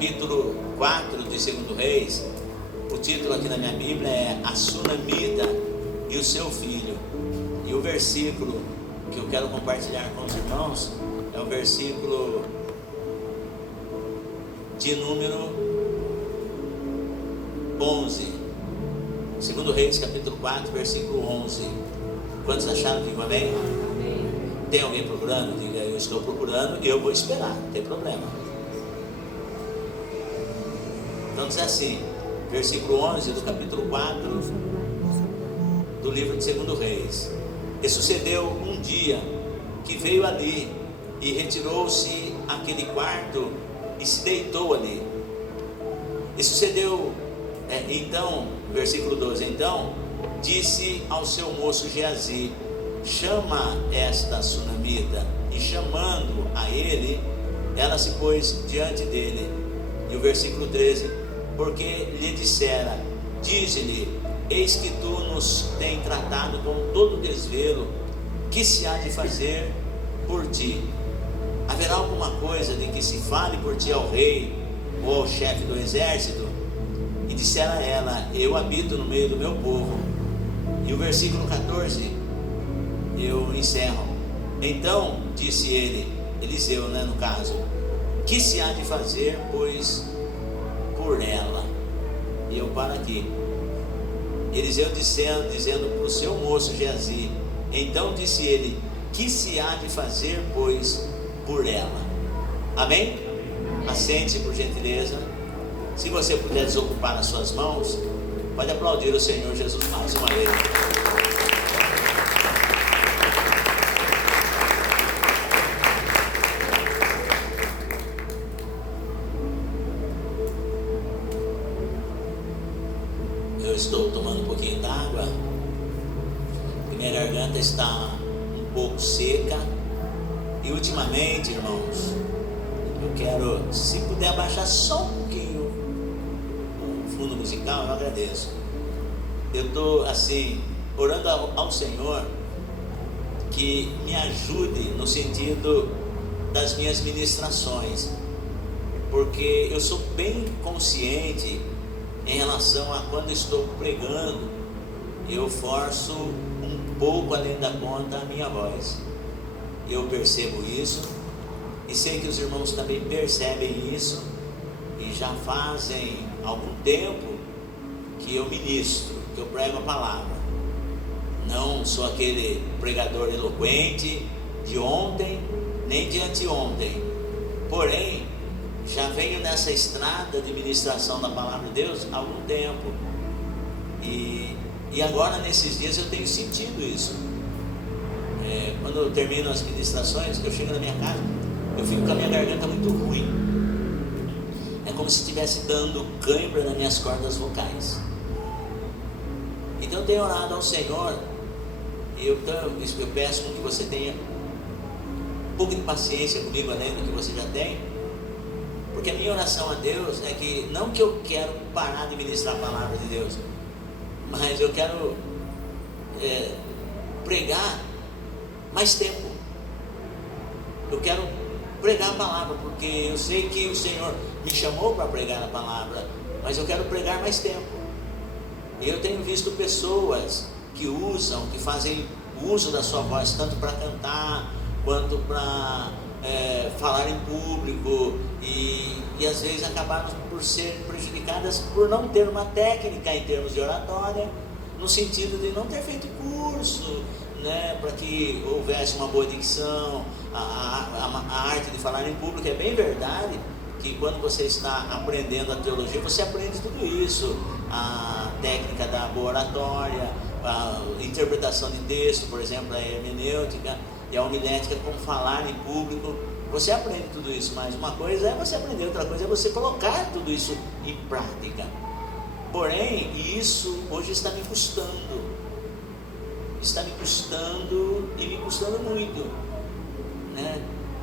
capítulo 4 de 2 Reis. O título aqui na minha Bíblia é A Sunamita e o seu filho. E o versículo que eu quero compartilhar com os irmãos é o versículo de número 11. 2 Reis, capítulo 4, versículo 11. Quantos acharam? Digo amém? Amém. Tem alguém procurando? Diga, eu estou procurando, eu vou esperar, não tem problema. Então diz assim, versículo 11 do capítulo 4 do livro de 2 Reis. E sucedeu um dia que veio ali e retirou-se àquele quarto e se deitou ali. E sucedeu, então, versículo 12, então disse ao seu moço Geazi: chama esta sunamita. E chamando a ele, ela se pôs diante dele. E o versículo 13, porque lhe dissera: dize-lhe, eis que tu nos tem tratado com todo desvelo, que se há de fazer por ti? Haverá alguma coisa de que se fale por ti ao rei ou ao chefe do exército? E dissera ela: eu habito no meio do meu povo. E o versículo 14 eu encerro. Então disse ele, Eliseu, no caso, que se há de fazer, pois, por ela? E eu paro aqui. Eliseu dizendo para o seu moço Geazi, então disse ele, que se há de fazer, pois, por ela? Amém? Assente por gentileza. Se você puder desocupar as suas mãos, pode aplaudir o Senhor Jesus mais uma vez. Eu estou tomando um pouquinho d'água, minha garganta está um pouco seca. E ultimamente, irmãos, eu quero, se puder abaixar só um pouquinho o fundo musical, eu agradeço. Eu estou assim, orando ao Senhor que me ajude no sentido das minhas ministrações, porque eu sou bem consciente em relação a quando estou pregando, eu forço um pouco além da conta a minha voz. Eu percebo isso e sei que os irmãos também percebem isso, e já fazem algum tempo que eu ministro, que eu prego a palavra. Não sou aquele pregador eloquente de ontem nem de anteontem, porém já venho nessa estrada de ministração da palavra de Deus há algum tempo, e agora nesses dias eu tenho sentido isso. Quando eu termino as ministrações, eu chego na minha casa, eu fico com a minha garganta muito ruim, é como se estivesse dando cãibra nas minhas cordas vocais. Então eu tenho orado ao Senhor, e eu peço que você tenha um pouco de paciência comigo além do que você já tem, porque a minha oração a Deus é que, não que eu quero parar de ministrar a palavra de Deus, mas eu quero pregar mais tempo. Eu quero pregar a palavra, porque eu sei que o Senhor me chamou para pregar a palavra, mas eu quero pregar mais tempo. E eu tenho visto pessoas que fazem uso da sua voz, tanto para cantar, quanto para falar em público, e às vezes acabaram por ser prejudicadas por não ter uma técnica em termos de oratória, no sentido de não ter feito curso, para que houvesse uma boa dicção, a arte de falar em público. É bem verdade que quando você está aprendendo a teologia, você aprende tudo isso, a técnica da boa oratória, a interpretação de texto, por exemplo, a hermenêutica e a homilética, como falar em público. Você aprende tudo isso, mas uma coisa é você aprender, outra coisa é você colocar tudo isso em prática. Porém, isso hoje está me custando e me custando muito,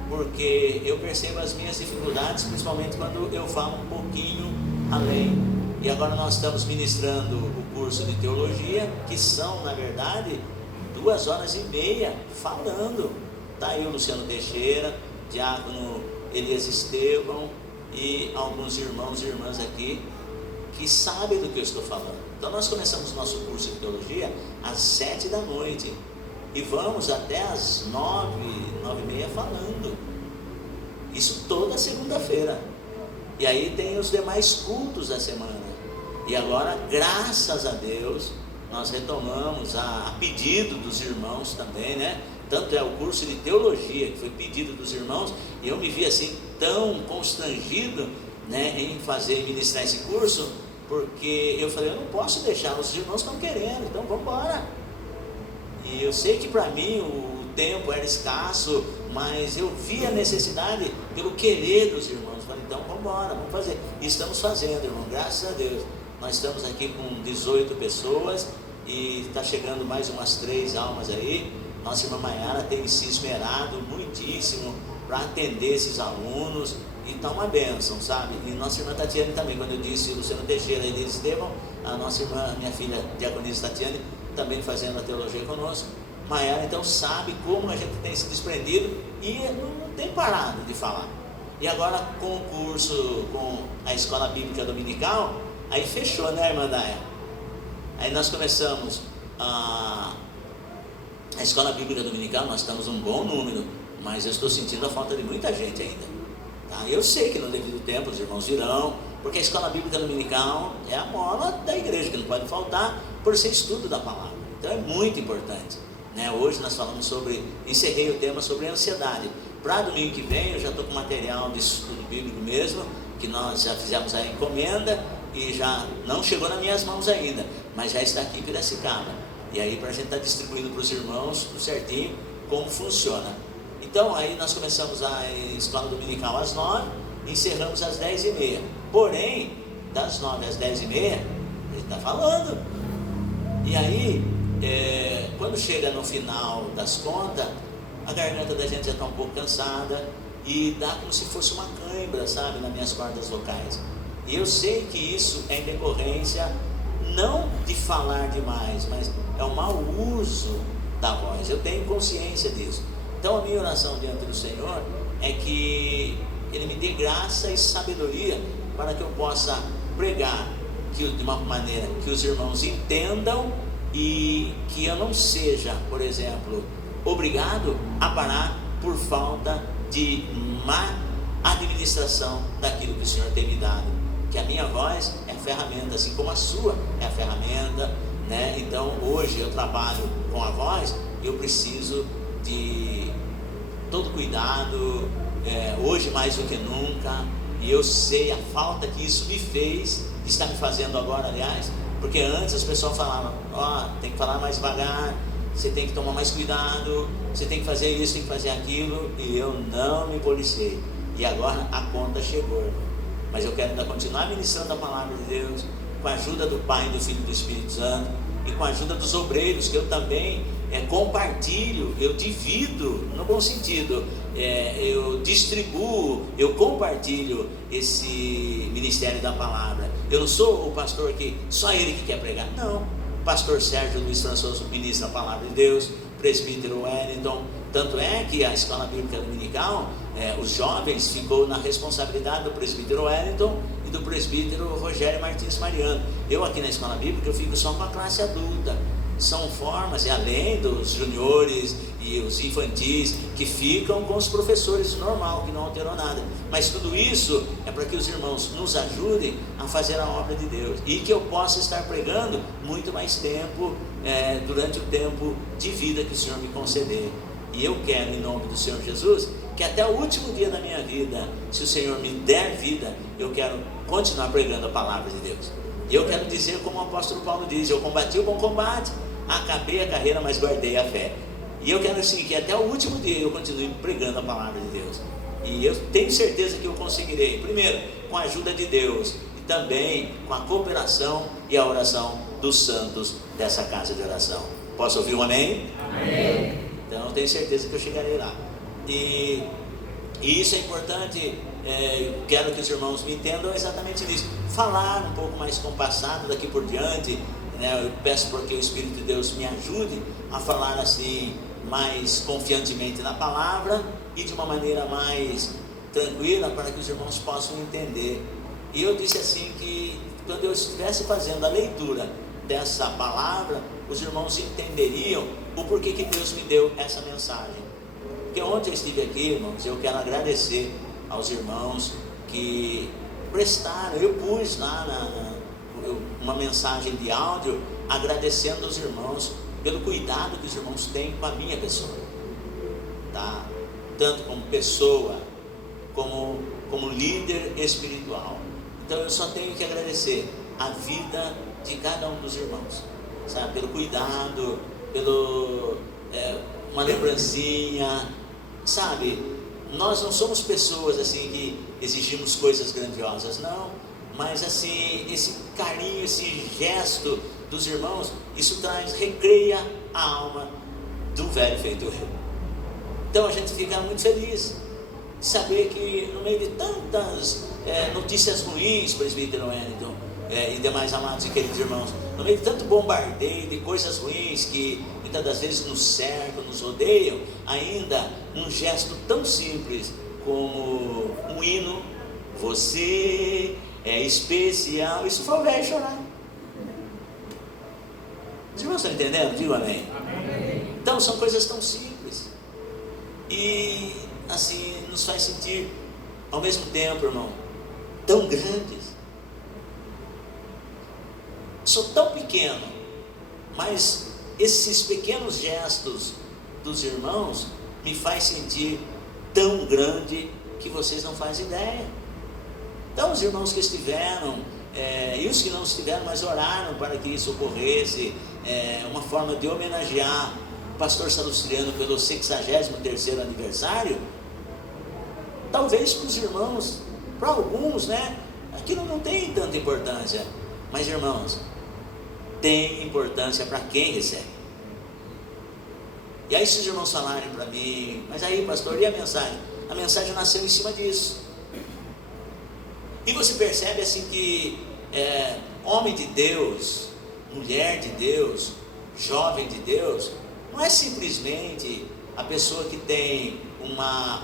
porque eu percebo as minhas dificuldades, principalmente quando eu falo um pouquinho além. E agora nós estamos ministrando o curso de teologia, que são, na verdade, 2h30 falando. Está aí o Luciano Teixeira, diácono Elias Estevão, e alguns irmãos e irmãs aqui que sabem do que eu estou falando. Então nós começamos o nosso curso de teologia às 7 da noite e vamos até às 9, 9h30 falando. Isso toda segunda-feira. E aí tem os demais cultos da semana. E agora, graças a Deus, nós retomamos a pedido dos irmãos também, né? Tanto é o curso de teologia que foi pedido dos irmãos, e eu me vi assim tão constrangido, né, em ministrar esse curso, porque eu falei, eu não posso deixar, os irmãos estão querendo, então vamos embora. E eu sei que para mim o tempo era escasso, mas eu vi a necessidade pelo querer dos irmãos. Falei, então vamos embora, vamos fazer. E estamos fazendo, irmão, graças a Deus. Nós estamos aqui com 18 pessoas e está chegando mais umas 3 almas aí. Nossa irmã Maiara tem se esmerado muitíssimo para atender esses alunos e está uma bênção, sabe? E nossa irmã Tatiane também, quando eu disse Luciano Teixeira e Elise Estevão, a nossa irmã, minha filha diaconisa Tatiane, também fazendo a teologia conosco. Maiara então sabe como a gente tem se desprendido e não tem parado de falar. E agora com o curso, com a escola bíblica dominical, aí fechou, né, irmã Daia? Aí nós começamos a escola bíblica dominical, nós estamos um bom número, mas eu estou sentindo a falta de muita gente ainda, tá? Eu sei que no devido tempo os irmãos virão, porque a escola bíblica dominical é a mola da igreja, que não pode faltar por ser estudo da palavra. Então é muito importante, né? Hoje nós falamos sobre, encerrei o tema sobre ansiedade. Para domingo que vem eu já estou com material de estudo bíblico mesmo, que nós já fizemos a encomenda e já não chegou nas minhas mãos ainda, mas já está aqui em Piracicaba. E aí para a gente estar distribuindo para os irmãos tudo certinho como funciona. Então aí nós começamos a escola dominical às 9, encerramos às 10h30. Porém, das 9 às 10h30, a gente está falando. E aí, quando chega no final das contas, a garganta da gente já está um pouco cansada e dá como se fosse uma cãibra, sabe, nas minhas cordas vocais. E eu sei que isso é em decorrência não de falar demais, mas é o mau uso da voz. Eu tenho consciência disso. Então a minha oração diante do Senhor é que Ele me dê graça e sabedoria para que eu possa pregar de uma maneira que os irmãos entendam e que eu não seja, por exemplo, obrigado a parar por falta de má administração daquilo que o Senhor tem me dado. Que a minha voz é a ferramenta, assim como a sua é a ferramenta, né? Então hoje eu trabalho com a voz, eu preciso de todo cuidado, hoje mais do que nunca, e eu sei a falta que isso me fez, está me fazendo agora, aliás, porque antes as pessoas falavam, tem que falar mais devagar, você tem que tomar mais cuidado, você tem que fazer isso, tem que fazer aquilo, e eu não me policiei, e agora a conta chegou. Mas eu quero ainda continuar ministrando a palavra de Deus, com a ajuda do Pai, do Filho e do Espírito Santo, e com a ajuda dos obreiros, que eu também compartilho, eu divido, no bom sentido, eu distribuo, eu compartilho esse ministério da palavra. Eu não sou o pastor que, só ele que quer pregar, não. O pastor Sérgio Luiz Françoso ministra a palavra de Deus, presbítero Wellington, tanto é que a escola bíblica dominical, os jovens ficou na responsabilidade do presbítero Wellington e do presbítero Rogério Martins Mariano. Eu aqui na escola bíblica eu fico só com a classe adulta. São formas, além dos juniores e os infantis, que ficam com os professores normal, que não alterou nada. Mas tudo isso é para que os irmãos nos ajudem a fazer a obra de Deus, e que eu possa estar pregando muito mais tempo, durante o tempo de vida que o Senhor me conceder. E eu quero, em nome do Senhor Jesus, que até o último dia da minha vida, se o Senhor me der vida, eu quero continuar pregando a palavra de Deus. E eu quero dizer como o apóstolo Paulo diz: eu combati o bom combate, acabei a carreira, mas guardei a fé. E eu quero assim, que até o último dia eu continue pregando a palavra de Deus. E eu tenho certeza que eu conseguirei, primeiro, com a ajuda de Deus, e também com a cooperação e a oração dos santos dessa casa de oração. Posso ouvir um amém? Amém. Então eu tenho certeza que eu chegarei lá. E isso é importante, quero que os irmãos me entendam exatamente nisso. Falar um pouco mais compassado daqui por diante, né? Eu peço porque o Espírito de Deus me ajude a falar assim, mais confiantemente na palavra, e de uma maneira mais tranquila para que os irmãos possam entender. E eu disse assim que quando eu estivesse fazendo a leitura dessa palavra, os irmãos entenderiam o porquê que Deus me deu essa mensagem. Porque ontem eu estive aqui, irmãos, eu quero agradecer aos irmãos que prestaram, eu pus lá uma mensagem de áudio agradecendo aos irmãos pelo cuidado que os irmãos têm com a minha pessoa, tá? Tanto como pessoa, como líder espiritual. Então eu só tenho que agradecer a vida de cada um dos irmãos, sabe? Pelo cuidado, uma lembrancinha, sabe? Nós não somos pessoas assim que exigimos coisas grandiosas, não, mas assim, esse carinho, esse gesto dos irmãos, isso recreia a alma do velho feitor. Então a gente fica muito feliz de saber que no meio de tantas notícias ruins, presbítero Wellington, e demais amados e queridos irmãos, no meio de tanto bombardeio de coisas ruins que muitas das vezes nos cercam, nos rodeiam, ainda um gesto tão simples como um hino, você é especial, isso foi o velho chorar. Os irmãos estão entendendo? Digo amém. Amém. Então são coisas tão simples e assim nos faz sentir ao mesmo tempo, irmão, tão grandes. Sou tão pequeno, mas esses pequenos gestos dos irmãos me faz sentir tão grande que vocês não fazem ideia. Então os irmãos que estiveram e os que não estiveram, mas oraram para que isso ocorresse, uma forma de homenagear o pastor Salustiano pelo 63º aniversário. Talvez para os irmãos, para alguns, aquilo não tem tanta importância, mas irmãos, tem importância para quem recebe. E aí se os irmãos falarem para mim, mas aí pastor, e a mensagem? A mensagem nasceu em cima disso. E você percebe assim que homem de Deus, mulher de Deus, jovem de Deus, não é simplesmente a pessoa que tem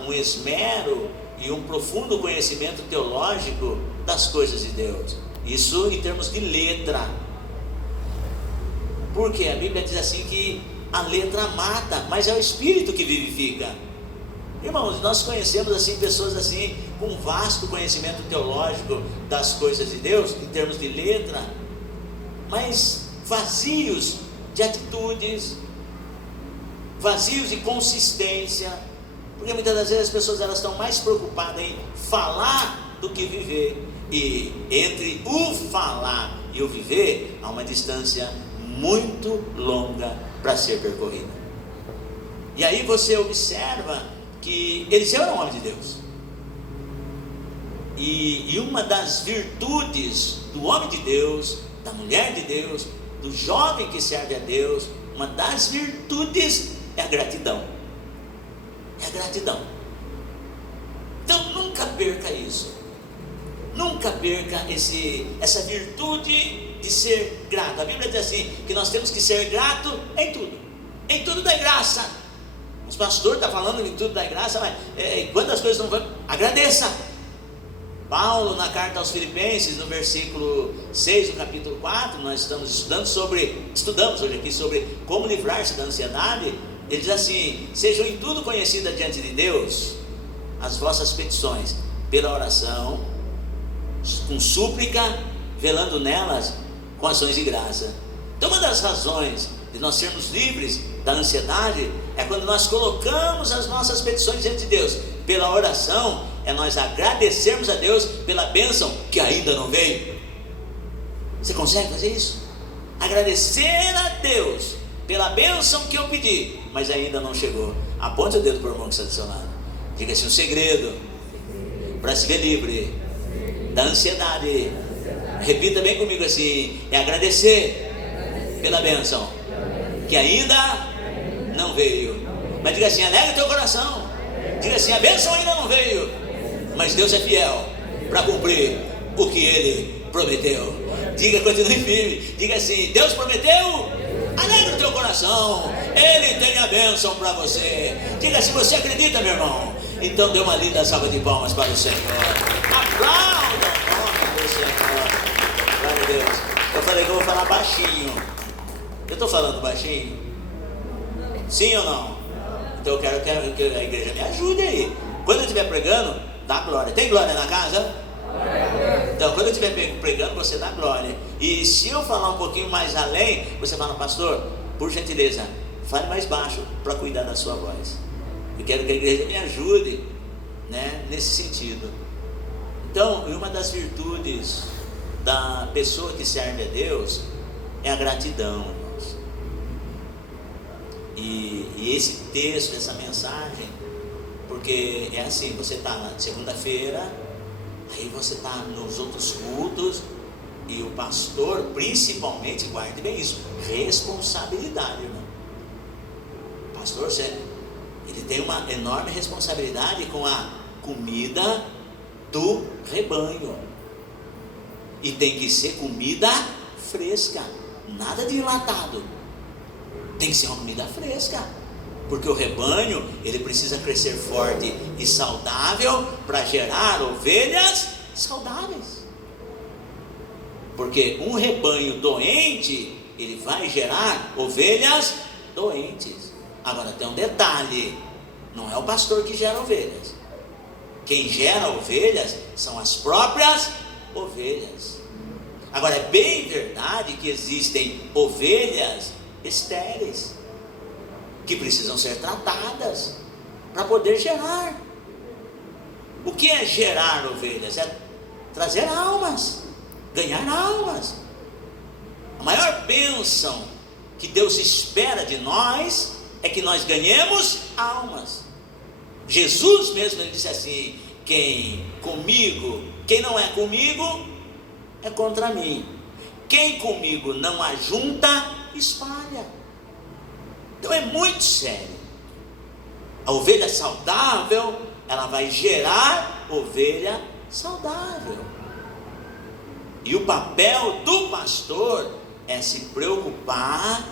um esmero e um profundo conhecimento teológico das coisas de Deus. Isso em termos de letra. Porque a Bíblia diz assim que a letra mata, mas é o Espírito que vivifica. Irmãos, nós conhecemos assim pessoas assim com vasto conhecimento teológico das coisas de Deus, em termos de letra, mas vazios de atitudes, vazios de consistência, porque muitas das vezes as pessoas elas estão mais preocupadas em falar do que viver, e entre o falar e o viver há uma distância muito longa para ser percorrida. E aí você observa que Eliseu era um homem de Deus, e uma das virtudes do homem de Deus, da mulher de Deus, do jovem que serve a Deus, uma das virtudes é a gratidão. É a gratidão. Então nunca perca isso. Nunca perca essa virtude de ser grato. A Bíblia diz assim, que nós temos que ser grato em tudo. Em tudo dá graça. O pastor está falando em tudo dá graça, mas quando as coisas não vão, agradeça. Paulo, na carta aos Filipenses, no versículo 6 do capítulo 4, nós estudamos hoje aqui sobre como livrar-se da ansiedade. Ele diz assim: sejam em tudo conhecidas diante de Deus as vossas petições, pela oração, com súplica, velando nelas com ações de graça. Então uma das razões de nós sermos livres da ansiedade é quando nós colocamos as nossas petições diante de Deus. Pela oração é nós agradecermos a Deus pela bênção que ainda não veio. Você consegue fazer isso? Agradecer a Deus pela bênção que eu pedi, mas ainda não chegou. Aponte o dedo para o irmão que está do seu lado. Diga assim: o segredo para se ver livre da ansiedade, repita bem comigo assim, é agradecer pela bênção que ainda não veio. Mas diga assim: alegra o teu coração. Diga assim: a bênção ainda não veio, mas Deus é fiel para cumprir o que Ele prometeu. Diga, continue firme. Diga assim: Deus prometeu, alegra o teu coração, Ele tem a bênção para você. Diga se você acredita, meu irmão. Então dê uma linda salva de palmas para o Senhor. Aplauda o nome do Senhor. Glória a Deus. Eu falei que eu vou falar baixinho. Eu estou falando baixinho? Sim ou não? Então eu quero que a igreja me ajude aí. Quando eu estiver pregando, dá glória. Tem glória na casa? Então quando eu estiver pregando, você dá glória. E se eu falar um pouquinho mais além, você fala: pastor, por gentileza, fale mais baixo para cuidar da sua voz. Eu quero que a igreja me ajude, né, nesse sentido. Então, uma das virtudes da pessoa que serve a Deus é a gratidão, irmãos. E esse texto, essa mensagem, porque é assim: você está na segunda-feira, aí você está nos outros cultos, e o pastor, principalmente, guarde bem isso, responsabilidade, irmão. Pastor, ele tem uma enorme responsabilidade com a comida do rebanho, e tem que ser comida fresca, nada de enlatado, tem que ser uma comida fresca, porque o rebanho, ele precisa crescer forte e saudável para gerar ovelhas saudáveis, porque um rebanho doente, ele vai gerar ovelhas doentes. Agora tem um detalhe: não é o pastor que gera ovelhas. Quem gera ovelhas são as próprias ovelhas. Agora é bem verdade que existem ovelhas estéreis, que precisam ser tratadas para poder gerar. O que é gerar ovelhas? É trazer almas, ganhar almas. A maior bênção que Deus espera de nós é que nós ganhemos almas. Jesus mesmo, ele disse assim: quem não é comigo, é contra mim. Quem comigo não ajunta, espalha. Então é muito sério. A ovelha saudável, ela vai gerar ovelha saudável. E o papel do pastor é se preocupar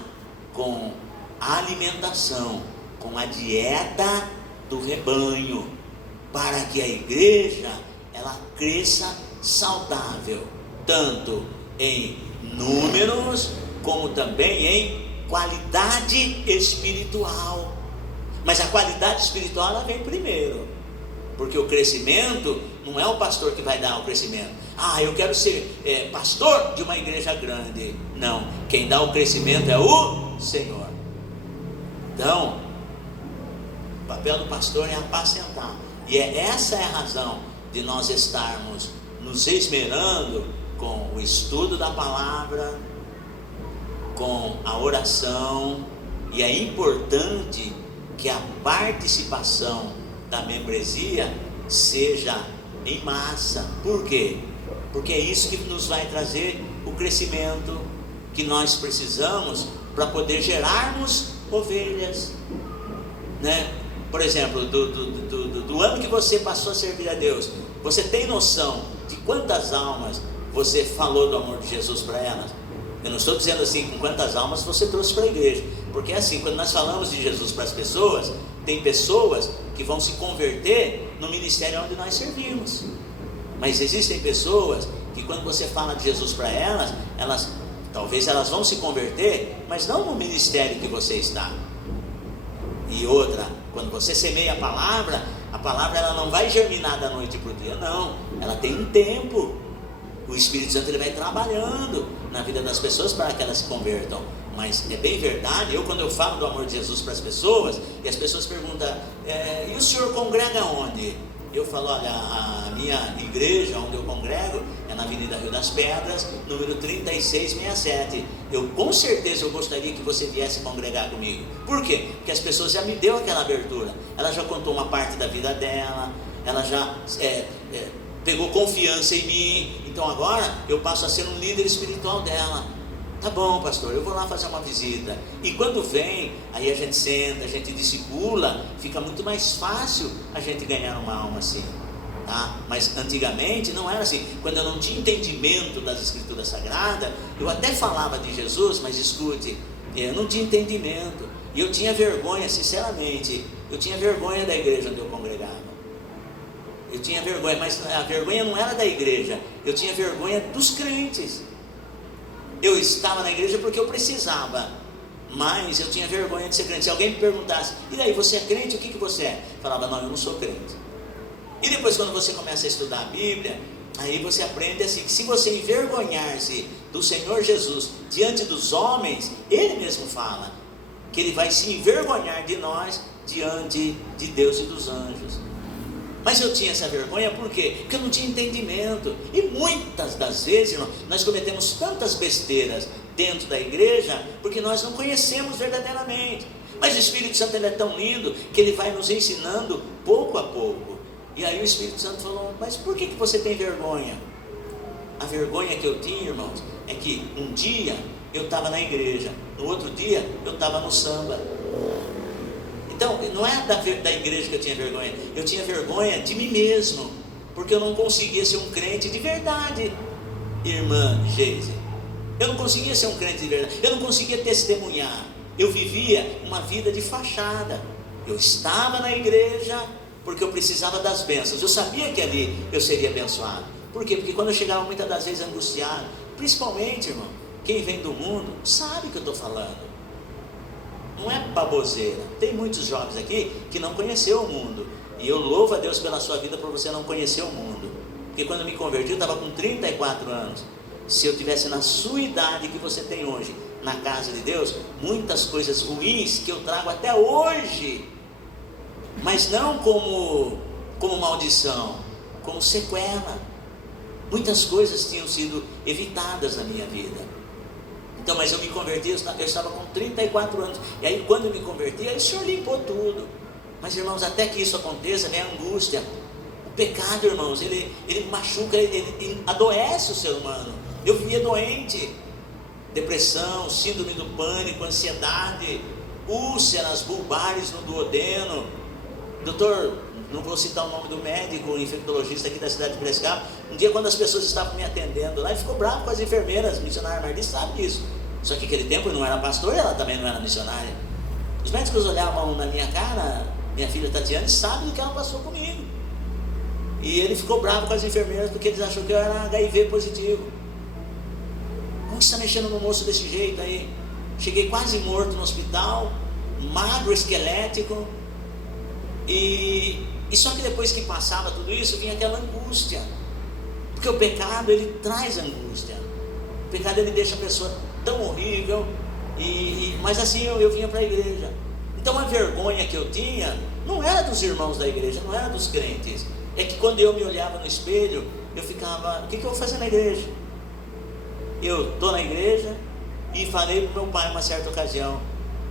com a alimentação, com a dieta do rebanho, para que a igreja ela cresça saudável, tanto em números como também em qualidade espiritual. Mas a qualidade espiritual ela vem primeiro, porque o crescimento não é o pastor que vai dar o crescimento. Eu quero ser pastor de uma igreja grande. Não, quem dá o crescimento é o Senhor. Então, o papel do pastor é apacentar. E essa é a razão de nós estarmos nos esmerando com o estudo da palavra, com a oração. E é importante que a participação da membresia seja em massa. Por quê? Porque é isso que nos vai trazer o crescimento que nós precisamos para poder gerarmos ovelhas, né? Por exemplo, do ano que você passou a servir a Deus, você tem noção de quantas almas você falou do amor de Jesus para elas? Eu não estou dizendo assim com quantas almas você trouxe para a igreja, porque é assim, quando nós falamos de Jesus para as pessoas, tem pessoas que vão se converter no ministério onde nós servimos. Mas existem pessoas que quando você fala de Jesus para elas, talvez elas vão se converter, mas não no ministério que você está. E outra, quando você semeia a palavra ela não vai germinar da noite para o dia, não. Ela tem um tempo. O Espírito Santo ele vai trabalhando na vida das pessoas para que elas se convertam. Mas é bem verdade, quando eu falo do amor de Jesus para as pessoas, e as pessoas perguntam, e o senhor congrega onde? Eu falo, olha, a minha igreja onde eu congrego é na Avenida Rio das Pedras, número 3667. Com certeza eu gostaria que você viesse congregar comigo. Por quê? Porque as pessoas já me deu aquela abertura. Ela já contou uma parte da vida dela, ela já pegou confiança em mim. Então agora eu passo a ser um líder espiritual dela. Tá bom, pastor, eu vou lá fazer uma visita. E quando vem, aí a gente senta, a gente discipula, fica muito mais fácil a gente ganhar uma alma assim, tá? Mas antigamente não era assim. Quando eu não tinha entendimento das Escrituras Sagradas, eu até falava de Jesus, mas escute, eu não tinha entendimento. E eu tinha vergonha, sinceramente, eu tinha vergonha da igreja onde eu congregava. Eu tinha vergonha, mas a vergonha não era da igreja, eu tinha vergonha dos crentes. Eu estava na igreja porque eu precisava, mas eu tinha vergonha de ser crente. Se alguém me perguntasse, e daí, você é crente? O que você é? Eu falava, não, eu não sou crente. E depois, quando você começa a estudar a Bíblia, aí você aprende assim, que se você envergonhar-se do Senhor Jesus diante dos homens, Ele mesmo fala que Ele vai se envergonhar de nós diante de Deus e dos anjos. Mas eu tinha essa vergonha por quê? Porque eu não tinha entendimento. E muitas das vezes, irmão, nós cometemos tantas besteiras dentro da igreja porque nós não conhecemos verdadeiramente. Mas o Espírito Santo, ele é tão lindo que ele vai nos ensinando pouco a pouco. E aí o Espírito Santo falou, mas por que você tem vergonha? A vergonha que eu tinha, irmãos, é que um dia eu estava na igreja, no outro dia eu estava no samba. Então, não é da igreja que eu tinha vergonha, eu tinha vergonha de mim mesmo, porque eu não conseguia ser um crente de verdade, irmã Geise. Eu não conseguia ser um crente de verdade, eu não conseguia testemunhar, eu vivia uma vida de fachada. Eu estava na igreja porque eu precisava das bênçãos, eu sabia que ali eu seria abençoado. Por quê? Porque quando eu chegava muitas das vezes angustiado, principalmente, irmão, quem vem do mundo sabe o que eu estou falando. Não é baboseira. Tem muitos jovens aqui que não conheceu o mundo, e eu louvo a Deus pela sua vida por você não conhecer o mundo, porque quando eu me converti eu estava com 34 anos. Se eu tivesse na sua idade que você tem hoje, na casa de Deus, muitas coisas ruins que eu trago até hoje, mas não como maldição, como sequela, muitas coisas tinham sido evitadas na minha vida. Então, mas eu me converti, eu estava com 34 anos, e aí quando eu me converti, aí o Senhor limpou tudo. Mas, irmãos, até que isso aconteça, vem a angústia. O pecado, irmãos, ele machuca, ele adoece o ser humano. Eu vivia doente, depressão, síndrome do pânico, ansiedade, úlceras bulbares no duodeno. Doutor, não vou citar o nome do médico, infectologista aqui da cidade de Piracicaba. Um dia, quando as pessoas estavam me atendendo lá, ele ficou bravo com as enfermeiras, missionária Marli sabe disso. Só que naquele tempo eu não era pastor e ela também não era missionária. Os médicos olhavam na minha cara, minha filha Tatiana, sabe do que ela passou comigo. E ele ficou bravo com as enfermeiras porque eles acharam que eu era HIV positivo. Como você está mexendo no moço desse jeito aí? Cheguei quase morto no hospital, magro, esquelético. E só que depois que passava tudo isso, vinha aquela angústia, porque o pecado, ele traz angústia. O pecado, ele deixa a pessoa tão horrível. Mas assim, eu vinha para a igreja. Então a vergonha que eu tinha não era dos irmãos da igreja, não era dos crentes. É que quando eu me olhava no espelho, eu ficava, o que eu vou fazer na igreja? Eu estou na igreja e falei para o meu pai uma certa ocasião,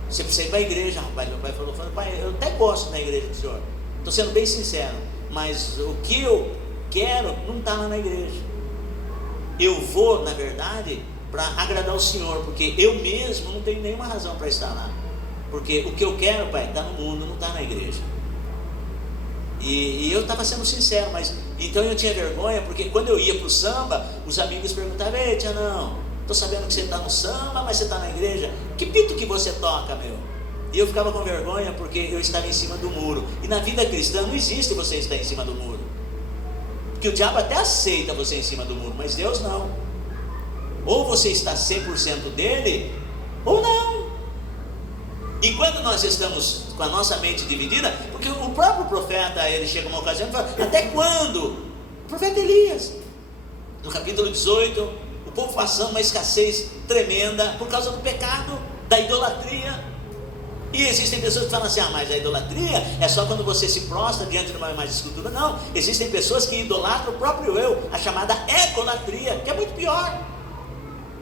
você precisa ir para a igreja, rapaz. Meu pai falou, pai, eu até gosto da igreja do senhor, estou sendo bem sincero, mas o que eu quero não está lá na igreja. Eu vou, na verdade, para agradar o Senhor, porque eu mesmo não tenho nenhuma razão para estar lá, porque o que eu quero, pai, está no mundo, não está na igreja. E eu estava sendo sincero, mas então eu tinha vergonha, porque quando eu ia para o samba, os amigos perguntavam, ei, tia, não, estou sabendo que você está no samba, mas você está na igreja, que pito que você toca, meu? E eu ficava com vergonha, porque eu estava em cima do muro. E na vida cristã não existe você estar em cima do muro, porque o diabo até aceita você em cima do muro, mas Deus não. Ou você está 100% dele, ou não. E quando nós estamos com a nossa mente dividida, porque o próprio profeta, ele chega uma ocasião e fala, até quando? O profeta Elias, no capítulo 18, o povo passando uma escassez tremenda, por causa do pecado, da idolatria. E existem pessoas que falam assim, mas a idolatria é só quando você se prostra diante de uma imagem de escultura. Não, existem pessoas que idolatram o próprio eu, a chamada egolatria, que é muito pior.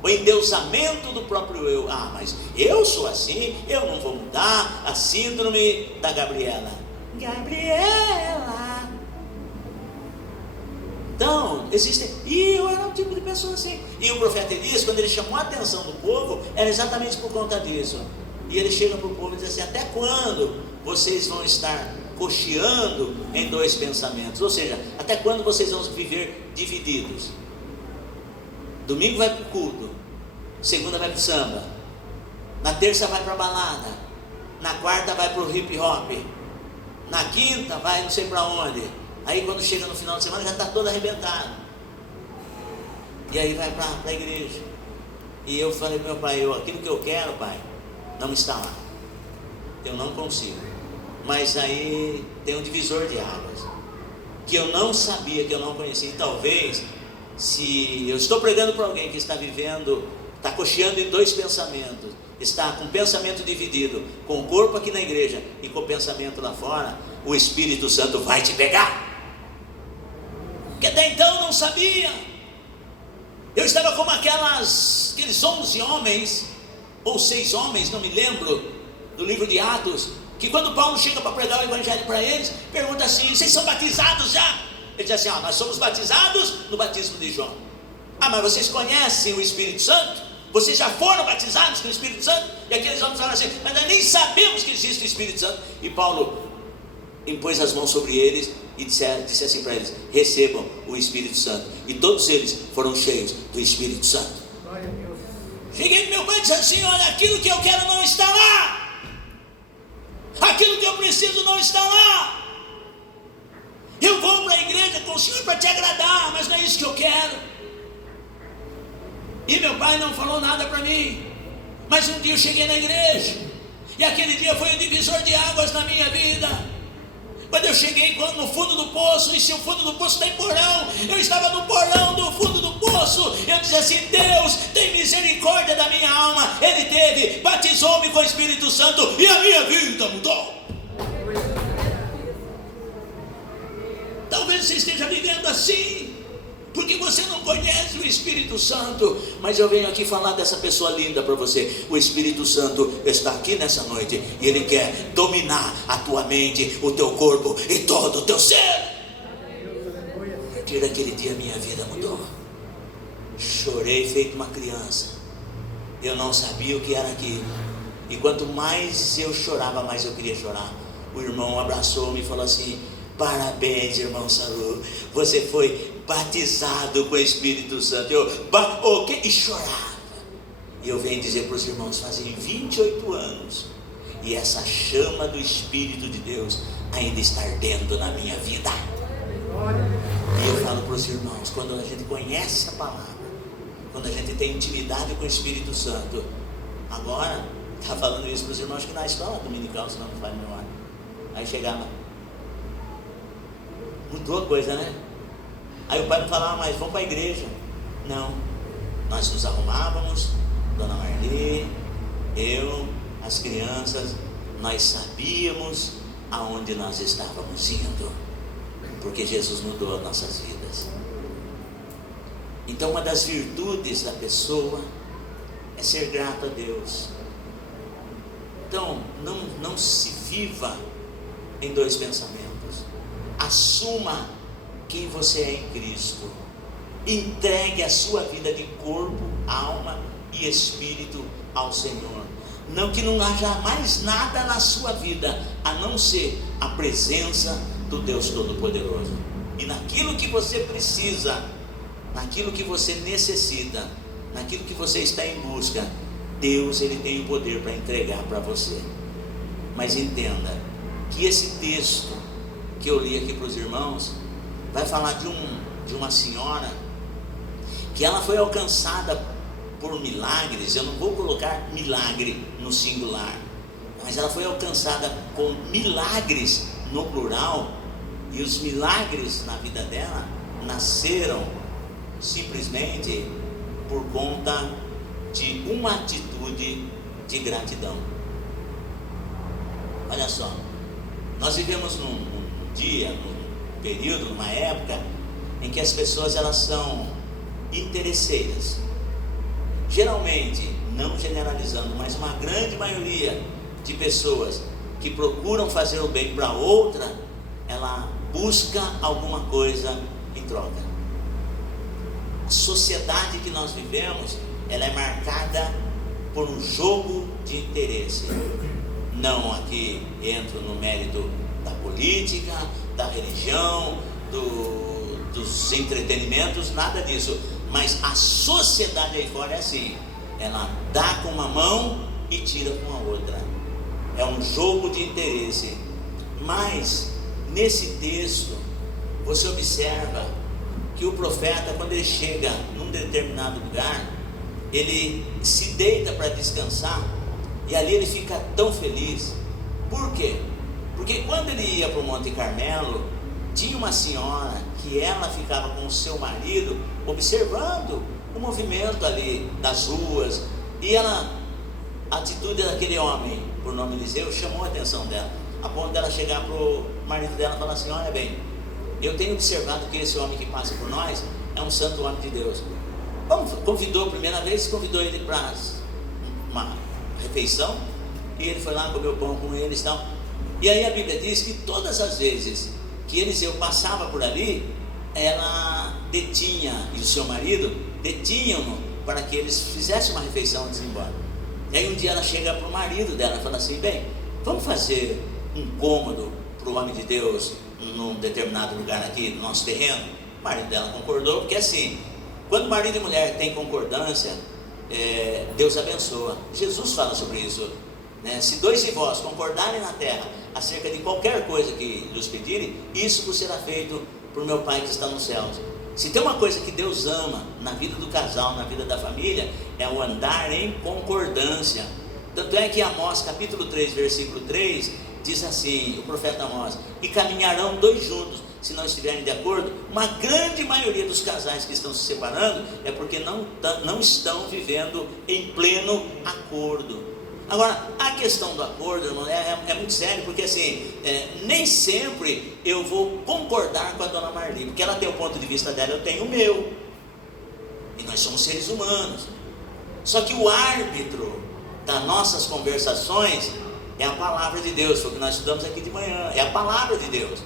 O endeusamento do próprio eu. Mas eu sou assim, eu não vou mudar. A síndrome da Gabriela. Então, existem. E eu era um tipo de pessoa assim. E o profeta Elias, quando ele chamou a atenção do povo, era exatamente por conta disso. E ele chega para o povo e diz assim, até quando vocês vão estar cocheando em dois pensamentos? Ou seja, até quando vocês vão viver divididos? Domingo vai para o culto, segunda vai para o samba, na terça vai para a balada, na quarta vai para o hip hop, na quinta vai não sei para onde, Aí quando chega no final de semana já está todo arrebentado. E aí vai para a igreja. E eu falei para meu pai, aquilo que eu quero, pai, não está lá. Eu não consigo. Mas aí tem um divisor de águas, que eu não sabia, que eu não conhecia. E talvez, se eu estou pregando para alguém que está vivendo, está cocheando em dois pensamentos, está com o pensamento dividido, com o corpo aqui na igreja e com o pensamento lá fora, o Espírito Santo vai te pegar. Porque até então eu não sabia. Eu estava como aqueles 11 homens, ou 6 homens, não me lembro, do livro de Atos, que quando Paulo chega para pregar o evangelho para eles, pergunta assim: vocês são batizados já? Ele diz assim: nós somos batizados no batismo de João. Mas vocês conhecem o Espírito Santo? Vocês já foram batizados com o Espírito Santo? E aqueles homens falaram assim: mas nós nem sabemos que existe o Espírito Santo. E Paulo impôs as mãos sobre eles e disse assim para eles: recebam o Espírito Santo. E todos eles foram cheios do Espírito Santo. Cheguei para meu pai e disse assim: olha, aquilo que eu quero não está lá. Aquilo que eu preciso não está lá. Eu vou para a igreja com o Senhor para te agradar, mas não é isso que eu quero. E meu pai não falou nada para mim. Mas um dia eu cheguei na igreja, e aquele dia foi um divisor de águas na minha vida. Quando eu cheguei no fundo do poço, e se o fundo do poço tem porão, eu estava no porão do fundo do poço. Eu disse assim: Deus, tem misericórdia da minha alma. Ele teve, batizou-me com o Espírito Santo, e a minha vida mudou. Talvez você esteja vivendo assim, porque você não conhece o Espírito Santo. Mas eu venho aqui falar dessa pessoa linda para você. O Espírito Santo está aqui nessa noite, e Ele quer dominar a tua mente, o teu corpo e todo o teu ser. A partir daquele dia minha vida mudou. Chorei feito uma criança. Eu não sabia o que era aquilo. E quanto mais eu chorava, mais eu queria chorar. O irmão abraçou-me e falou assim: parabéns, irmão Salu, você foi batizado com o Espírito Santo. E chorava. E eu venho dizer para os irmãos: fazem 28 anos, e essa chama do Espírito de Deus ainda está ardendo na minha vida. E eu falo para os irmãos: quando a gente conhece a palavra, quando a gente tem intimidade com o Espírito Santo, agora, está falando isso para os irmãos que na escola dominical, senão não faz memória. Aí chegava, mudou a coisa, né? Aí o pai não falava mais: vamos para a igreja. Não, nós nos arrumávamos, Dona Marli, eu, as crianças, nós sabíamos aonde nós estávamos indo, porque Jesus mudou as nossas vidas. Então uma das virtudes da pessoa é ser grato a Deus. Então não se viva em dois pensamentos. Assuma quem você é em Cristo. Entregue a sua vida de corpo, alma e espírito ao Senhor. Não que não haja mais nada na sua vida a não ser a presença do Deus Todo-Poderoso. E naquilo que você precisa, naquilo que você necessita, naquilo que você está em busca, Deus, Ele tem o poder para entregar para você. Mas entenda que esse texto que eu li aqui para os irmãos vai falar de uma senhora que ela foi alcançada por milagres. Eu não vou colocar milagre no singular, mas ela foi alcançada com milagres no plural. E os milagres na vida dela nasceram simplesmente por conta de uma atitude de gratidão. Olha só, nós vivemos num dia, num período, numa época em que as pessoas elas são interesseiras. Geralmente, não generalizando, mas uma grande maioria de pessoas que procuram fazer o bem para outra, ela busca alguma coisa em troca. A sociedade que nós vivemos, ela é marcada por um jogo de interesse. Não aqui entro no mérito da política, da religião, dos entretenimentos, nada disso. Mas a sociedade aí fora é assim: ela dá com uma mão e tira com a outra. É um jogo de interesse. Mas nesse texto você observa que o profeta, quando ele chega num determinado lugar, ele se deita para descansar, e ali ele fica tão feliz. Por quê? Porque quando ele ia para o Monte Carmelo, tinha uma senhora que ela ficava com o seu marido observando o movimento ali das ruas, e a atitude daquele homem, por nome Eliseu, chamou a atenção dela, a ponto dela chegar para o marido dela e falar assim: olha bem, eu tenho observado que esse homem que passa por nós é um santo homem de Deus. Convidou a primeira vez, convidou ele para uma refeição, e ele foi lá, comeu pão com eles e tal. E aí a Bíblia diz que todas as vezes que Eliseu passava por ali, ela detinha, e o seu marido detinham-no para que eles fizessem uma refeição antes de ir embora. E aí um dia ela chega para o marido dela e fala assim: bem, vamos fazer um cômodo para o homem de Deus num determinado lugar aqui no nosso terreno. O marido dela concordou, porque assim, quando marido e mulher têm concordância, Deus abençoa. Jesus fala sobre isso, né? Se dois de vós concordarem na terra acerca de qualquer coisa que lhes pedirem, isso vos será feito por meu Pai que está nos céus. Se tem uma coisa que Deus ama na vida do casal, na vida da família, é o andar em concordância. Tanto é que Amós capítulo 3, versículo 3, diz assim, o profeta Amós: e caminharão dois juntos, se não estiverem de acordo. Uma grande maioria dos casais que estão se separando é porque não estão vivendo em pleno acordo. Agora, a questão do acordo, irmão, é muito sério, porque assim, nem sempre eu vou concordar com a dona Marli, porque ela tem o ponto de vista dela, eu tenho o meu, e nós somos seres humanos. Só que o árbitro das nossas conversações é a palavra de Deus, foi o que nós estudamos aqui de manhã, é a palavra de Deus.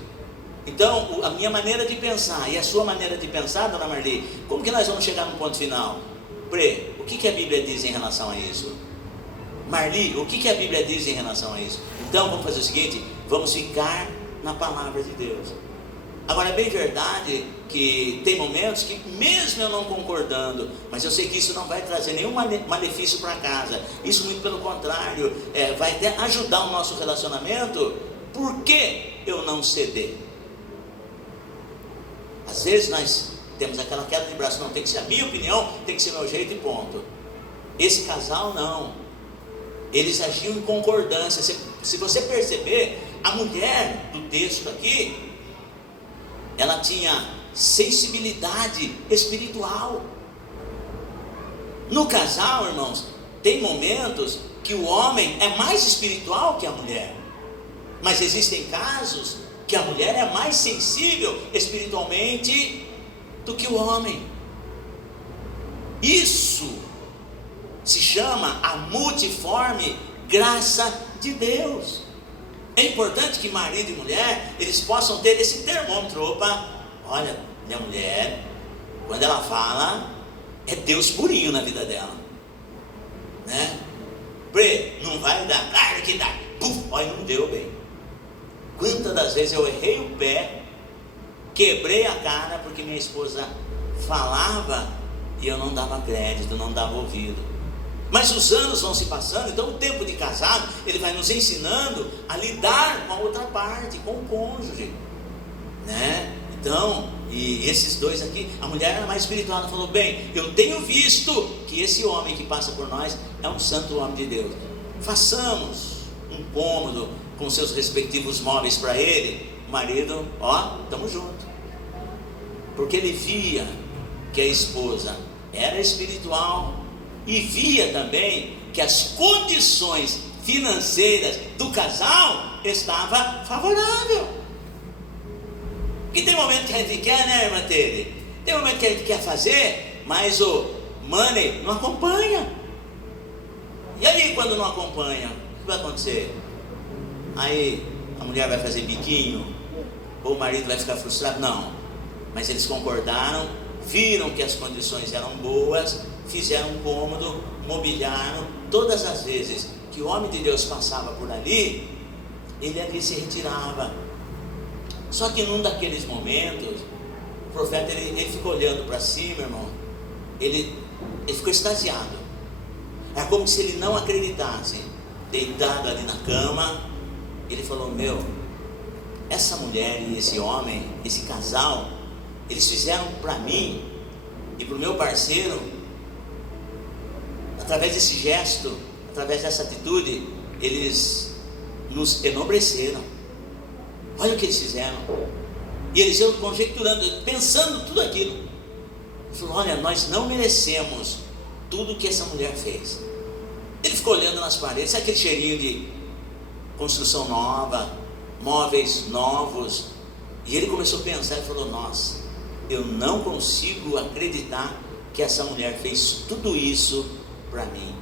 Então, a minha maneira de pensar e a sua maneira de pensar, dona Marli, como que nós vamos chegar no ponto final? O que a Bíblia diz em relação a isso? Marli, o que a Bíblia diz em relação a isso? Então vamos fazer o seguinte, vamos ficar na palavra de Deus. Agora, é bem verdade que tem momentos que mesmo eu não concordando, mas eu sei que isso não vai trazer nenhum malefício para casa. Isso muito pelo contrário, vai até ajudar o nosso relacionamento. Por que eu não ceder? Às vezes nós temos aquela queda de braço: não, tem que ser a minha opinião, tem que ser meu jeito e ponto. Esse casal não, eles agiam em concordância. Se você perceber, a mulher do texto aqui, ela tinha sensibilidade espiritual. No casal, irmãos, tem momentos que o homem é mais espiritual que a mulher, mas existem casos que a mulher é mais sensível espiritualmente do que o homem. Isso se chama a multiforme graça de Deus. É importante que marido e mulher, eles possam ter esse termômetro. Opa, olha, minha mulher, quando ela fala, é Deus purinho na vida dela, né? Não vai dar, claro que dá, puf, olha, não deu bem. Quantas das vezes eu errei o pé, quebrei a cara porque minha esposa falava e eu não dava crédito, não dava ouvido. Mas os anos vão se passando, então o tempo de casado, ele vai nos ensinando a lidar com a outra parte, com o cônjuge, né? Então, e esses dois aqui, a mulher era mais espiritual, ela falou: bem, eu tenho visto que esse homem que passa por nós é um santo homem de Deus. Façamos um cômodo com seus respectivos móveis para ele. O marido, estamos juntos, porque ele via que a esposa era espiritual e via também que as condições financeiras do casal estavam favoráveis. Porque tem momento que a gente quer, né, irmã Tere? Tem momento que a gente quer fazer, mas o money não acompanha. E aí, quando não acompanha, o que vai acontecer? Aí a mulher vai fazer biquinho, ou o marido vai ficar frustrado? Não, mas eles concordaram, viram que as condições eram boas, fizeram um cômodo, mobiliaram. Todas as vezes que o homem de Deus passava por ali, ele ali se retirava. Só que num daqueles momentos, o profeta ele ficou olhando para cima, irmão, ele ficou extasiado. Era como se ele não acreditasse. Deitado ali na cama, ele falou: meu, essa mulher e esse homem, esse casal, eles fizeram para mim e para o meu parceiro, através desse gesto, através dessa atitude, eles nos enobreceram. Olha o que eles fizeram. E Eliseu conjecturando, pensando tudo aquilo, ele falou: olha, nós não merecemos tudo que essa mulher fez. Ele ficou olhando nas paredes, sabe aquele cheirinho de construção nova, móveis novos, e ele começou a pensar e falou: nossa, eu não consigo acreditar que essa mulher fez tudo isso para mim.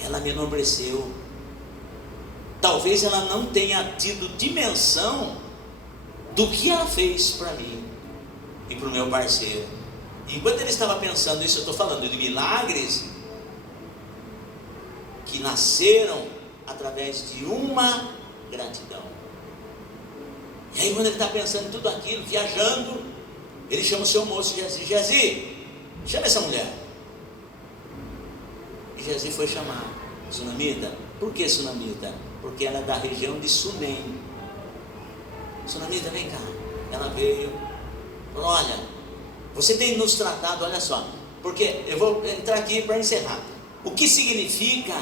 Ela me enobreceu. Talvez ela não tenha tido dimensão do que ela fez para mim e para o meu parceiro. Enquanto ele estava pensando isso, eu estou falando de milagres que nasceram através de uma gratidão. E aí, quando ele está pensando em tudo aquilo, viajando, ele chama o seu moço Geazi: Geazi, chama essa mulher. E Geazi foi chamar: Sunamita. Por que Sunamita? Porque ela é da região de Sunem. Sunamita, vem cá. Ela veio, falou: olha, você tem nos tratado, olha só, porque eu vou entrar aqui para encerrar. O que significa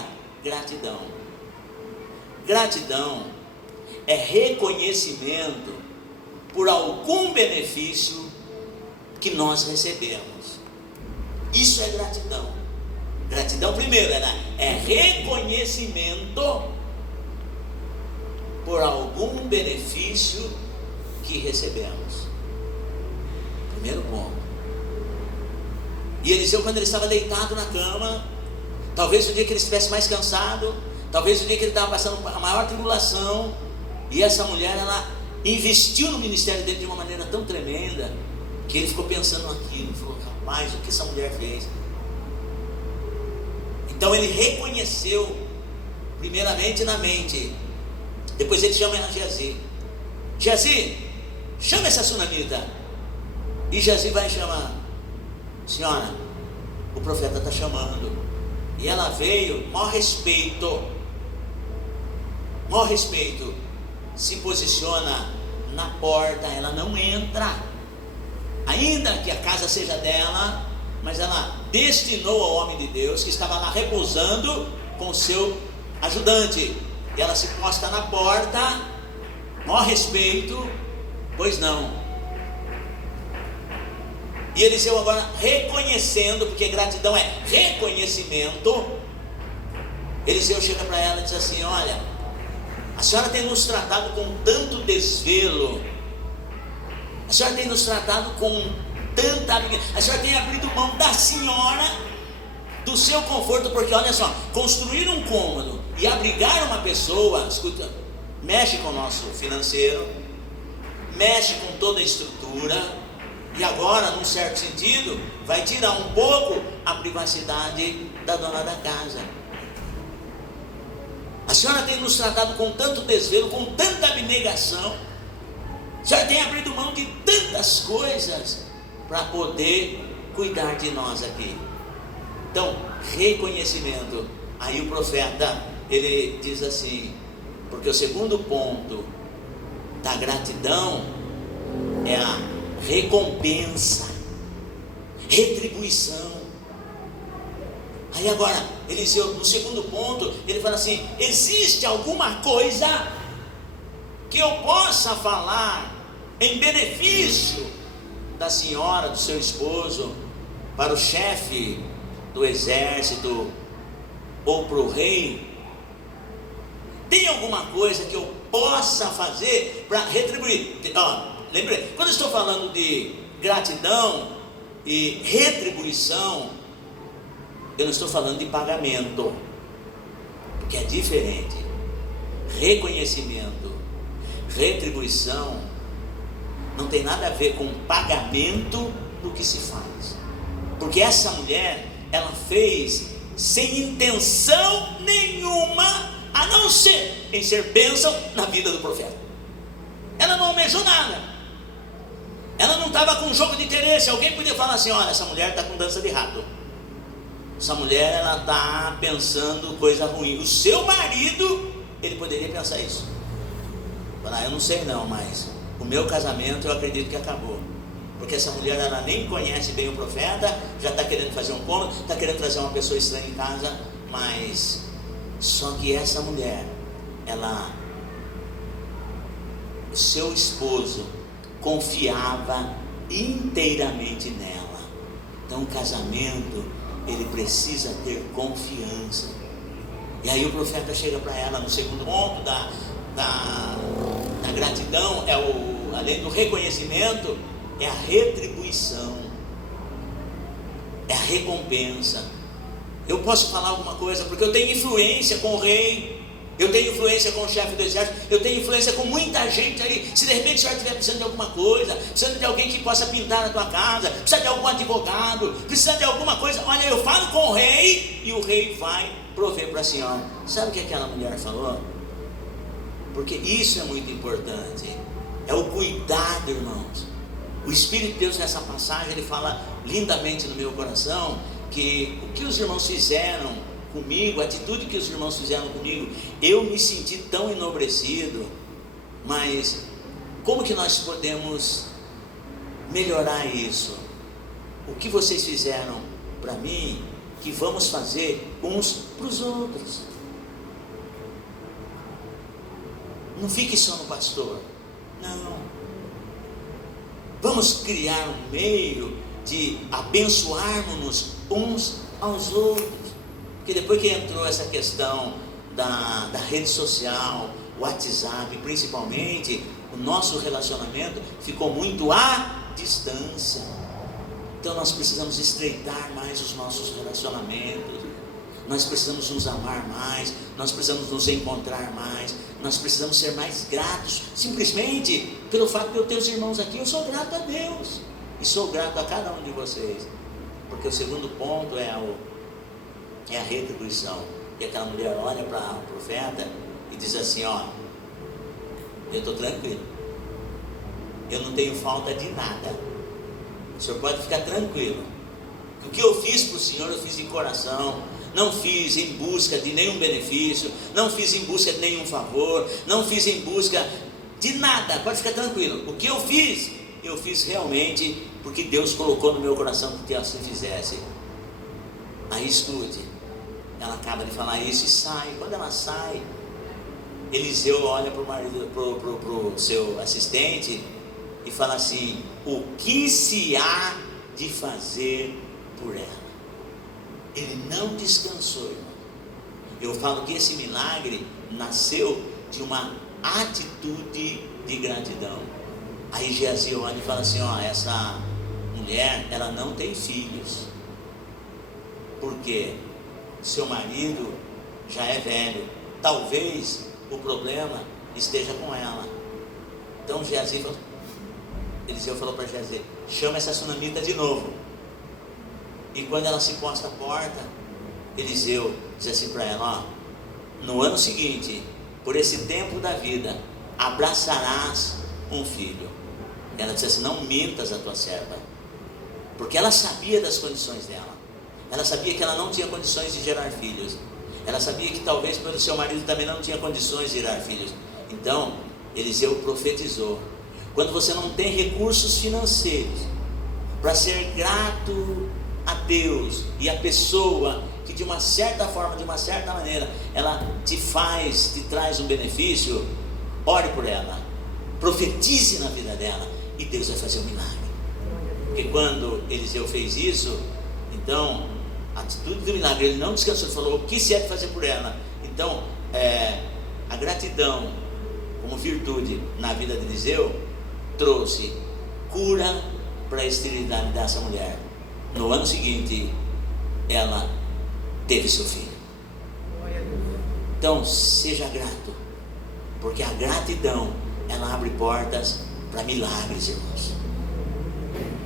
gratidão? Gratidão é reconhecimento por algum benefício que nós recebemos. Isso é gratidão. Gratidão, primeiro, é reconhecimento por algum benefício que recebemos. Primeiro ponto. E Eliseu, quando ele estava deitado na cama, talvez o dia que ele estivesse mais cansado, talvez o dia que ele estava passando a maior tribulação, e essa mulher, ela investiu no ministério dele de uma maneira tão tremenda, que ele ficou pensando naquilo, falou: rapaz, o que essa mulher fez? Então ele reconheceu, primeiramente na mente, depois ele chama Geazi: Geazi, chama essa Sunamita. E Geazi vai chamar: senhora, o profeta está chamando. E ela veio, maior respeito, se posiciona na porta, ela não entra, ainda que a casa seja dela, mas ela destinou ao homem de Deus que estava lá repousando com o seu ajudante, e ela se posta na porta, maior respeito, pois não. E Eliseu agora reconhecendo, porque gratidão é reconhecimento, Eliseu chega para ela e diz assim: olha, a senhora tem nos tratado com tanto desvelo, a senhora tem nos tratado com tanta, a senhora tem abrido mão da senhora, do seu conforto, porque olha só, construir um cômodo e abrigar uma pessoa, escuta, mexe com o nosso financeiro, mexe com toda a estrutura, e agora, num certo sentido, vai tirar um pouco a privacidade da dona da casa. A senhora tem nos tratado com tanto desvelo, com tanta abnegação, a senhora tem abrido mão de tantas coisas para poder cuidar de nós aqui. Então, reconhecimento. Aí o profeta, ele diz assim, porque o segundo ponto da gratidão é a recompensa, retribuição. Aí agora, Eliseu, no segundo ponto, ele fala assim: existe alguma coisa que eu possa falar em benefício da senhora, do seu esposo, para o chefe do exército ou para o rei? Tem alguma coisa que eu possa fazer para retribuir? Lembrei, quando eu estou falando de gratidão e retribuição, eu não estou falando de pagamento, porque é diferente. Reconhecimento, retribuição não tem nada a ver com pagamento do que se faz, porque essa mulher, ela fez sem intenção nenhuma, a não ser em ser bênção na vida do profeta. Ela não almejou nada, ela não estava com um jogo de interesse. Alguém podia falar assim: olha, essa mulher está com dança de rato, essa mulher, ela está pensando coisa ruim. O seu marido, ele poderia pensar isso. Falar, eu não sei não, mas o meu casamento eu acredito que acabou. Porque essa mulher, ela nem conhece bem o profeta, já está querendo fazer um cômodo, está querendo trazer uma pessoa estranha em casa, mas só que essa mulher, o seu esposo confiava inteiramente nela. Então o casamento, ele precisa ter confiança. E aí o profeta chega para ela no segundo ponto da gratidão, além do reconhecimento, é a retribuição, é a recompensa. Eu posso falar alguma coisa porque eu tenho influência com o rei, eu tenho influência com o chefe do exército, eu tenho influência com muita gente aí. Se de repente o senhor estiver precisando de alguma coisa, precisando de alguém que possa pintar a tua casa, precisa de algum advogado, precisa de alguma coisa, olha, eu falo com o rei e o rei vai prover para a senhora. Sabe o que aquela mulher falou? Porque isso é muito importante, é o cuidado, irmãos. O Espírito de Deus nessa passagem, ele fala lindamente no meu coração, que o que os irmãos fizeram comigo, a atitude que os irmãos fizeram comigo, eu me senti tão enobrecido, mas como que nós podemos melhorar isso? O que vocês fizeram para mim, que vamos fazer uns para os outros. Não fique só no pastor, não. Vamos criar um meio de abençoarmos-nos uns aos outros. Porque depois que entrou essa questão da rede social, o WhatsApp principalmente, o nosso relacionamento ficou muito à distância. Então nós precisamos estreitar mais os nossos relacionamentos, nós precisamos nos amar mais, nós precisamos nos encontrar mais, nós precisamos ser mais gratos, simplesmente pelo fato de eu ter os irmãos aqui. Eu sou grato a Deus, e sou grato a cada um de vocês, porque o segundo ponto é a retribuição. E aquela mulher olha para o profeta e diz assim, ó, eu estou tranquilo, eu não tenho falta de nada, o senhor pode ficar tranquilo, que o que eu fiz para o senhor, eu fiz de coração, não fiz em busca de nenhum benefício, não fiz em busca de nenhum favor, não fiz em busca de nada, pode ficar tranquilo, o que eu fiz realmente porque Deus colocou no meu coração que assim fizesse. Aí escute, ela acaba de falar isso e sai. Quando ela sai, Eliseu olha para o marido, pro seu assistente e fala assim, o que se há de fazer por ela? Ele não descansou, irmão. Eu falo que esse milagre nasceu de uma atitude de gratidão. Aí Geazi olha e fala assim, ó, essa mulher, ela não tem filhos, porque seu marido já é velho, talvez o problema esteja com ela. Então Eliseu falou para Geazi, chama essa sunamita de novo. E quando ela se posta à porta, Eliseu diz assim para ela, ó, no ano seguinte, por esse tempo da vida, abraçarás um filho. Ela disse assim, não mintas a tua serva, porque ela sabia das condições dela. Ela sabia que ela não tinha condições de gerar filhos. Ela sabia que talvez pelo seu marido também não tinha condições de gerar filhos. Então, Eliseu profetizou. Quando você não tem recursos financeiros para ser grato a Deus e a pessoa que de uma certa forma, de uma certa maneira, ela te traz um benefício, ore por ela, profetize na vida dela e Deus vai fazer um milagre. Porque quando Eliseu fez isso, então a atitude do milagre, ele não descansou, ele falou o que se é de fazer por ela. Então a gratidão como virtude na vida de Eliseu trouxe cura para a esterilidade dessa mulher. No ano seguinte ela teve seu filho. Então seja grato, porque a gratidão, ela abre portas para milagres, irmãos.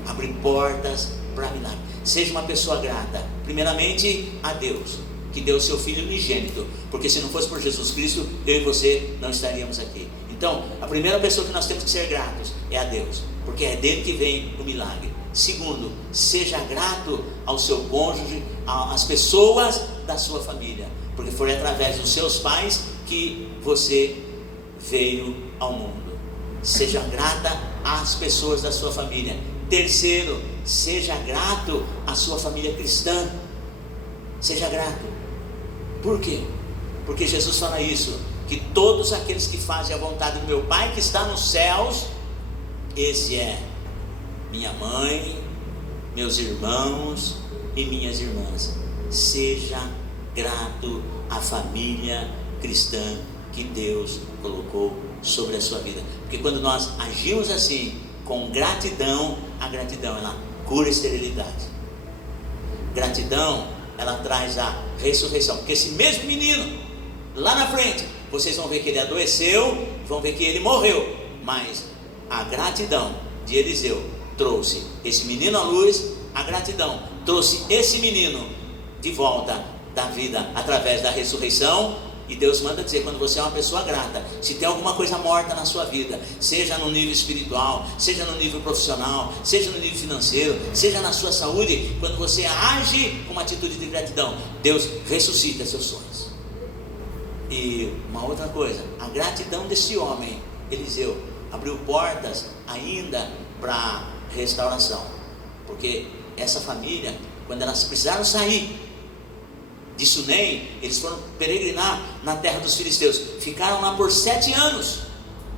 Abre portas para milagres. Seja uma pessoa grata, primeiramente a Deus, que deu o seu Filho unigênito, porque se não fosse por Jesus Cristo, eu e você não estaríamos aqui. Então, a primeira pessoa que nós temos que ser gratos é a Deus, porque é dele que vem o milagre. Segundo, seja grato ao seu cônjuge, às pessoas da sua família, porque foi através dos seus pais que você veio ao mundo. Seja grata às pessoas da sua família. Terceiro, seja grato à sua família cristã. Seja grato. Por quê? Porque Jesus fala isso, que todos aqueles que fazem a vontade do meu Pai que está nos céus, esse é minha mãe, meus irmãos e minhas irmãs. Seja grato à família cristã que Deus colocou sobre a sua vida. Porque quando nós agimos assim, com gratidão, a gratidão ela cura a esterilidade. Gratidão, ela traz a ressurreição. Porque esse mesmo menino, lá na frente, vocês vão ver que ele adoeceu, vão ver que ele morreu, mas a gratidão de Eliseu trouxe esse menino à luz. A gratidão trouxe esse menino de volta da vida através da ressurreição. E Deus manda dizer, quando você é uma pessoa grata, se tem alguma coisa morta na sua vida, seja no nível espiritual, seja no nível profissional, seja no nível financeiro, seja na sua saúde, quando você age com uma atitude de gratidão, Deus ressuscita seus sonhos. E uma outra coisa, a gratidão desse homem, Eliseu, abriu portas ainda para restauração. Porque essa família, quando elas precisaram sair de Sunem, eles foram peregrinar na terra dos filisteus, ficaram lá por 7 anos,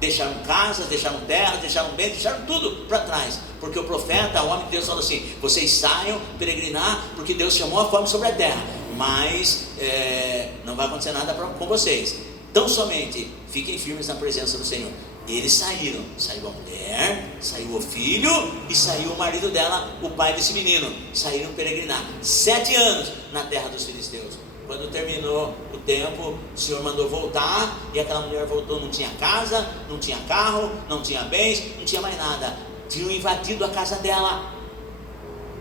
deixaram casa, deixaram terra, deixaram bem, deixaram tudo para trás, porque o profeta, o homem de Deus, falou assim: vocês saiam peregrinar, porque Deus chamou a fome sobre a terra, mas não vai acontecer nada com vocês, tão somente fiquem firmes na presença do Senhor. E eles saíram, saiu a mulher, saiu o filho e saiu o marido dela, o pai desse menino. Saíram peregrinar 7 anos na terra dos filisteus. Quando terminou o tempo, o Senhor mandou voltar, e aquela mulher voltou, não tinha casa, não tinha carro, não tinha bens, não tinha mais nada. Tinham invadido a casa dela.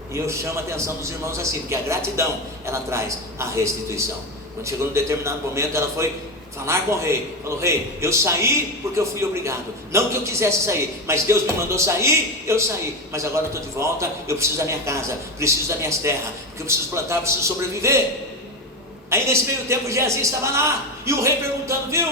E eu chamo a atenção dos irmãos assim, porque a gratidão, ela traz a restituição. Quando chegou num determinado momento, ela foi falar com o rei, falou: rei, eu saí porque eu fui obrigado, não que eu quisesse sair, mas Deus me mandou sair, eu saí, mas agora eu estou de volta, eu preciso da minha casa, preciso das minhas terras, porque eu preciso plantar, eu preciso sobreviver. Aí nesse meio tempo Geazi estava lá, e o rei perguntando, viu,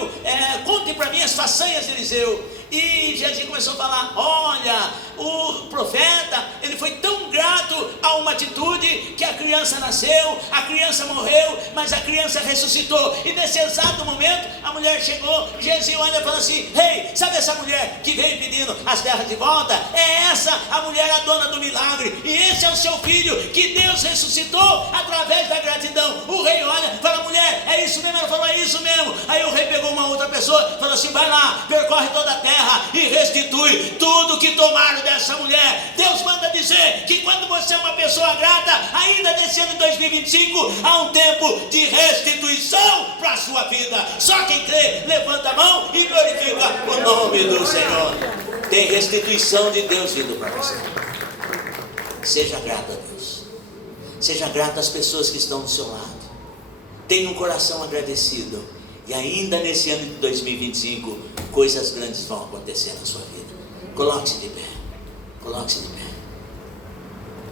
contem para mim as façanhas de Eliseu. E Geazi começou a falar: olha, o profeta, ele foi tão grato a uma atitude, que a criança nasceu, a criança morreu, mas a criança ressuscitou. E nesse exato momento, a mulher chegou, Geazi olha e fala assim: rei, sabe essa mulher que veio pedindo as terras de volta? É essa a mulher, a dona do milagre, e esse é o seu filho, que Deus ressuscitou através da gratidão. O rei olha, fala: mulher, é isso mesmo? Ela falou: é isso mesmo. Aí o rei pegou uma outra pessoa, falou assim: vai lá, percorre toda a terra e restitui tudo que tomaram dessa mulher. Deus manda dizer que quando você é uma pessoa grata, ainda nesse ano de 2025, há um tempo de restituição para a sua vida. Só quem crê, levanta a mão e glorifica o nome do Senhor. Tem restituição de Deus vindo para você. Seja grato a Deus, seja grato às pessoas que estão do seu lado. Tenha um coração agradecido, e ainda nesse ano de 2025, coisas grandes vão acontecer na sua vida. Coloque-se de pé. Coloque-se de pé.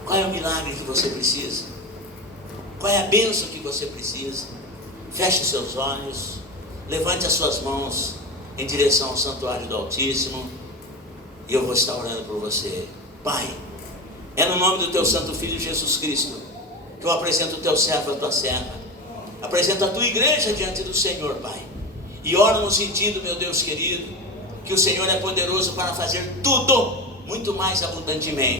Qual é o milagre que você precisa? Qual é a bênção que você precisa? Feche os seus olhos. Levante as suas mãos em direção ao santuário do Altíssimo, e eu vou estar orando por você. Pai, é no nome do teu santo Filho Jesus Cristo que eu apresento o teu servo, a tua serva. Apresento a tua igreja diante do Senhor, Pai. E oro no sentido, meu Deus querido, que o Senhor é poderoso para fazer tudo muito mais abundantemente